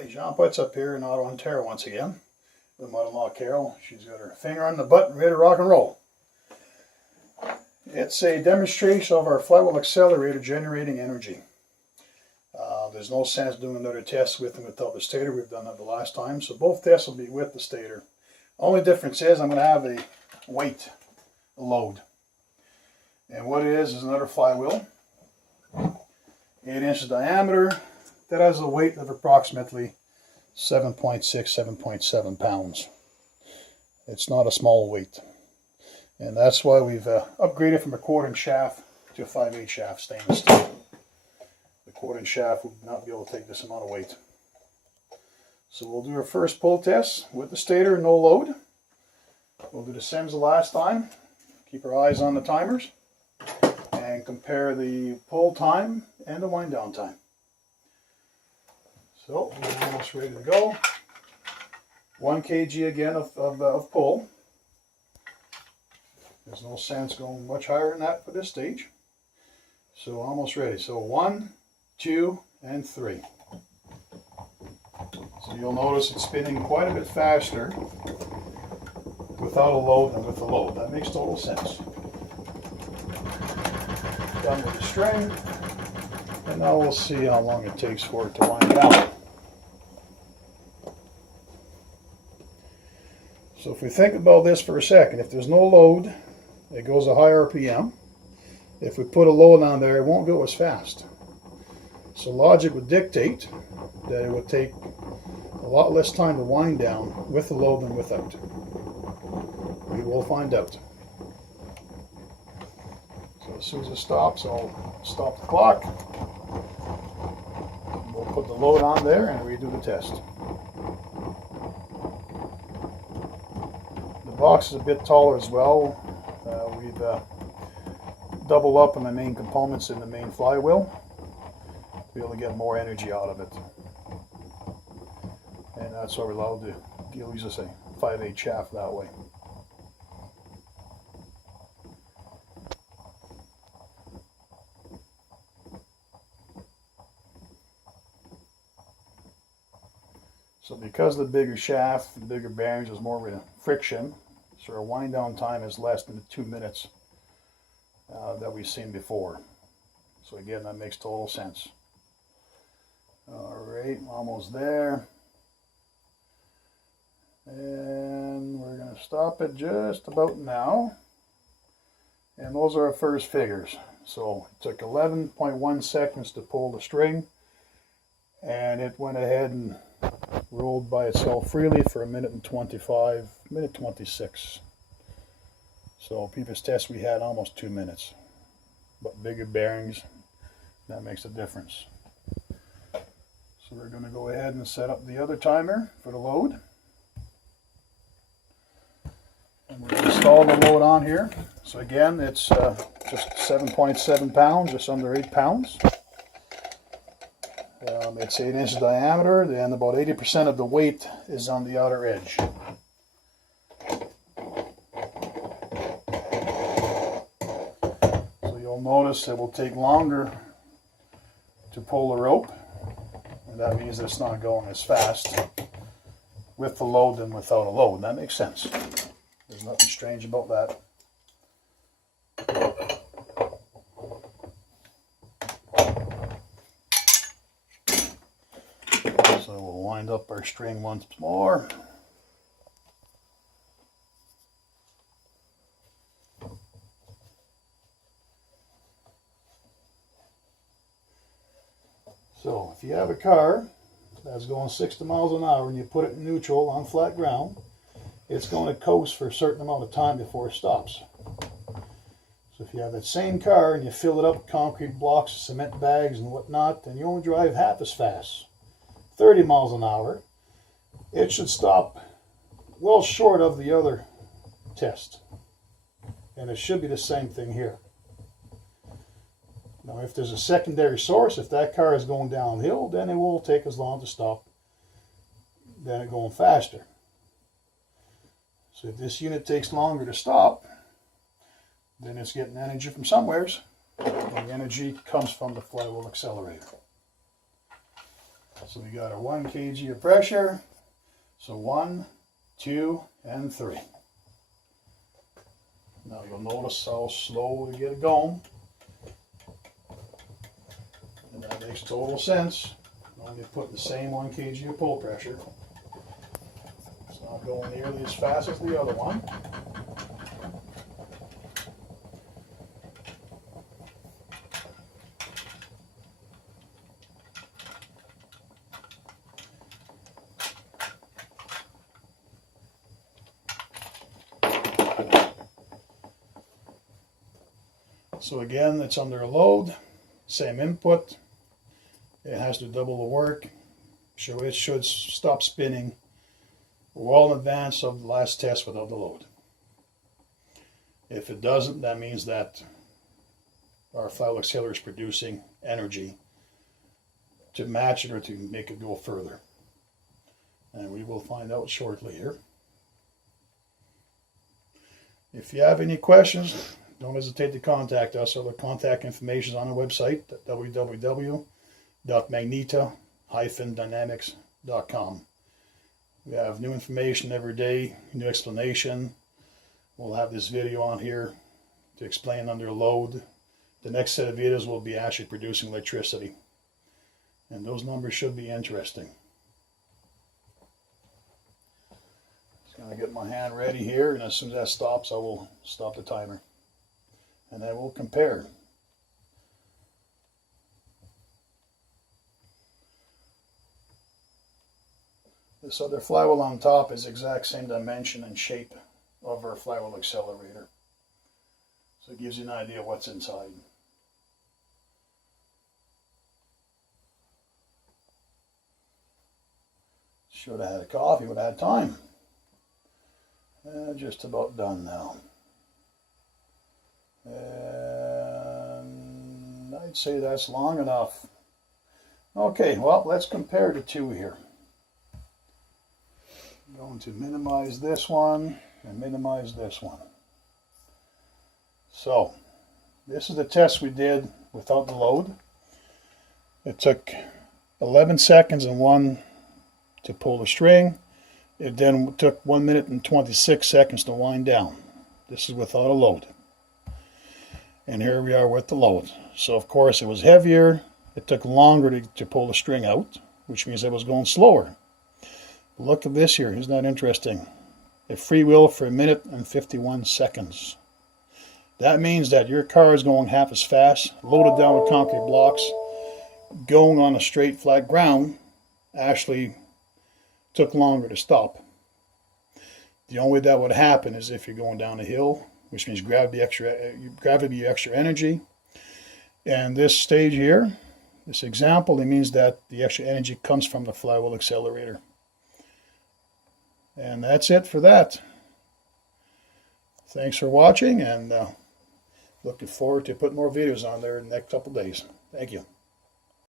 Hi, Jean Putt's up here in Ottawa, Ontario once again. With mother-in-law Carol. She's got her finger on the button, ready to rock and roll. It's a demonstration of our Flywheel Accelerator generating energy. There's no sense doing another test with and without the stator. We've done that the last time. So both tests will be with the stator. Only difference is I'm going to have a weight, a load. And what it is another flywheel. 8 inches diameter. That has a weight of approximately 7.6, 7.7 pounds. It's not a small weight. And that's why we've upgraded from a 1/4 shaft to a 5/8 shaft stainless steel. The 1/4 shaft would not be able to take this amount of weight. So we'll do our first pull test with the stator, no load. We'll do the same as the last time. Keep our eyes on the timers and compare the pull time and the wind down time. So we're almost ready to go. 1 kg again of pull. There's no sense going much higher than that for this stage. So almost ready. So 1, 2, and 3. So you'll notice it's spinning quite a bit faster without a load than with a load. That makes total sense. Done with the string. And now we'll see how long it takes for it to wind down. So if we think about this for a second, if there's no load, it goes a high RPM. If we put a load on there, it won't go as fast. So logic would dictate that it would take a lot less time to wind down with the load than without. We will find out. So as soon as it stops, I'll stop the clock. We'll put the load on there and redo the test. The box is a bit taller as well. We've doubled up on the main components in the main flywheel to be able to get more energy out of it. And that's why we're allowed to use this 5/8 shaft that way. So because the bigger shaft, the bigger bearings, there's more friction, so our wind down time is less than the 2 minutes that we've seen before. So again, that makes total sense. Alright, almost there. And we're going to stop it just about now. And those are our first figures. So it took 11.1 seconds to pull the string, and it went ahead and rolled by itself freely for 1:25, 1:26. So previous test we had almost 2 minutes. But bigger bearings, that makes a difference. So we're going to go ahead and set up the other timer for the load. And we're going to install the load on here. So again, it's just 7.7 pounds, just under 8 pounds. It's 8 inches diameter, and about 80% of the weight is on the outer edge. So you'll notice it will take longer to pull the rope, and that means that it's not going as fast with the load than without a load. That makes sense. There's nothing strange about that. So we'll wind up our string once more. So if you have a car that's going 60 miles an hour and you put it in neutral on flat ground, it's going to coast for a certain amount of time before it stops. So if you have that same car and you fill it up with concrete blocks, cement bags and whatnot, then you only drive half as fast. 30 miles an hour, it should stop well short of the other test. And it should be the same thing here. Now if there's a secondary source, if that car is going downhill, then it will take as long to stop than it going faster. So if this unit takes longer to stop, then it's getting energy from somewheres, and the energy comes from the Flywheel Accelerator. So we got our 1 kg of pressure. So 1, 2, and 3. Now you'll notice how slow we get it going. And that makes total sense. Only put the same 1 kg of pull pressure. It's not going nearly as fast as the other one. So again, it's under a load, same input. It has to double the work, so it should stop spinning well in advance of the last test without the load. If it doesn't, that means that our flywheel accelerator is producing energy to match it or to make it go further. And we will find out shortly here. If you have any questions, don't hesitate to contact us. All the contact information is on our website at www.magneta-dynamics.com. We have new information every day, new explanation. We'll have this video on here to explain under load. The next set of videos will be actually producing electricity. And those numbers should be interesting. Just going to get my hand ready here, and as soon as that stops, I will stop the timer. And then we'll compare. This other flywheel on top is the exact same dimension and shape of our flywheel accelerator. So it gives you an idea of what's inside. Should have had a coffee, would have had time. Just about done now. And I'd say that's long enough. Okay, well, let's compare the two here. I'm going to minimize this one and minimize this one. So, this is the test we did without the load. It took 11 seconds and 1 to pull the string. It then took 1 minute and 26 seconds to wind down. This is without a load. And here we are with the load. So of course it was heavier. It took longer to pull the string out, which means it was going slower. Look at this here. Isn't that interesting? A freewheel for 1 minute and 51 seconds. That means that your car is going half as fast, loaded down with concrete blocks, going on a straight flat ground, actually took longer to stop. The only way that would happen is if you're going down a hill, which means gravity extra energy. And this stage here, this example, it means that the extra energy comes from the flywheel accelerator. And that's it for that. Thanks for watching, and looking forward to putting more videos on there in the next couple days. Thank you.